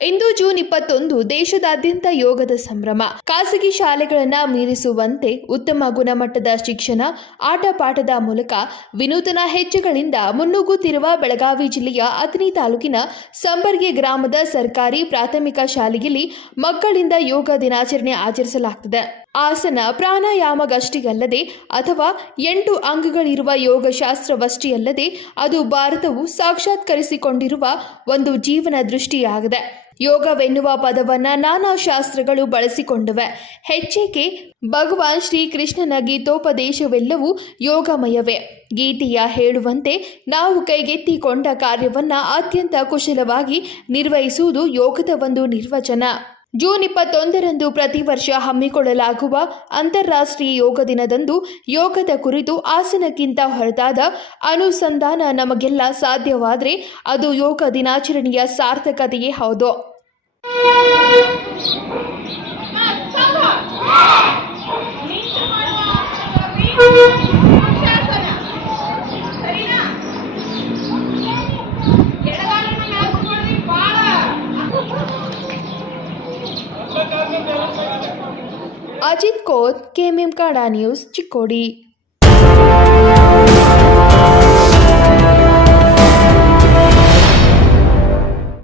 ಇಂದು June 21 ದೇಶದಾದ್ಯಂತ ಯೋಗದ ಸಂಭ್ರಮ. ಖಾಸಗಿ ಶಾಲೆಗಳನ್ನು ಮೀರಿಸುವಂತೆ ಉತ್ತಮ ಗುಣಮಟ್ಟದ ಶಿಕ್ಷಣ, ಆಟಪಾಠದ ಮೂಲಕ ವಿನೂತನ ಹೆಜ್ಜೆಗಳಿಂದ ಮುನ್ನುಗ್ಗುತ್ತಿರುವ ಬೆಳಗಾವಿ ಜಿಲ್ಲೆಯ ಅಥಣಿ ತಾಲೂಕಿನ ಸಂಬರ್ಗಿ ಗ್ರಾಮದ ಸರ್ಕಾರಿ ಪ್ರಾಥಮಿಕ ಶಾಲೆಯಲ್ಲಿ ಮಕ್ಕಳಿಂದ ಯೋಗ ದಿನಾಚರಣೆ ಆಚರಿಸಲಾಗುತ್ತದೆ. ಆಸನ ಪ್ರಾಣಾಯಾಮಗಷ್ಟೇ ಅಲ್ಲದೆ ಅಥವಾ 8 ಅಂಗಗಳಿರುವ ಯೋಗಶಾಸ್ತ್ರವಷ್ಟೇ ಅಲ್ಲದೆ ಅದು ಭಾರತವು ಸಾಕ್ಷಾತ್ಕರಿಸಿಕೊಂಡಿರುವ ಒಂದು ಜೀವನ ದೃಷ್ಟಿಯಾಗಿದೆ. ಯೋಗವೆನ್ನುವ ಪದವನ್ನು ನಾನಾ ಶಾಸ್ತ್ರಗಳು ಬಳಸಿಕೊಂಡಿವೆ. ಹೆಚ್ಚೇಕೆ ಭಗವಾನ್ ಶ್ರೀಕೃಷ್ಣನ ಗೀತೋಪದೇಶವೆಲ್ಲವೂ ಯೋಗಮಯವೇ. ಗೀತೆಯ ಹೇಳುವಂತೆ ನಾವು ಕೈಗೆತ್ತಿಕೊಂಡ ಕಾರ್ಯವನ್ನು ಅತ್ಯಂತ ಕುಶಲವಾಗಿ ನಿರ್ವಹಿಸುವುದು ಯೋಗದ ಒಂದು ನಿರ್ವಚನ. ಜೂನ್ 21ರಂದು ಪ್ರತಿ ವರ್ಷ ಹಮ್ಮಿಕೊಳ್ಳಲಾಗುವ ಅಂತಾರಾಷ್ಟ್ರೀಯ ಯೋಗ ದಿನದಂದು ಯೋಗದ ಕುರಿತು ಆಸನಕ್ಕಿಂತ ಹೊರತಾದ ಅನುಸಂಧಾನ ನಮಗೆಲ್ಲ ಸಾಧ್ಯವಾದರೆ ಅದು ಯೋಗ ದಿನಾಚರಣೆಯ ಸಾರ್ಥಕತೆಯೇ ಹೌದು. Ajit Koth, KMM Kannada news, Chikkodi.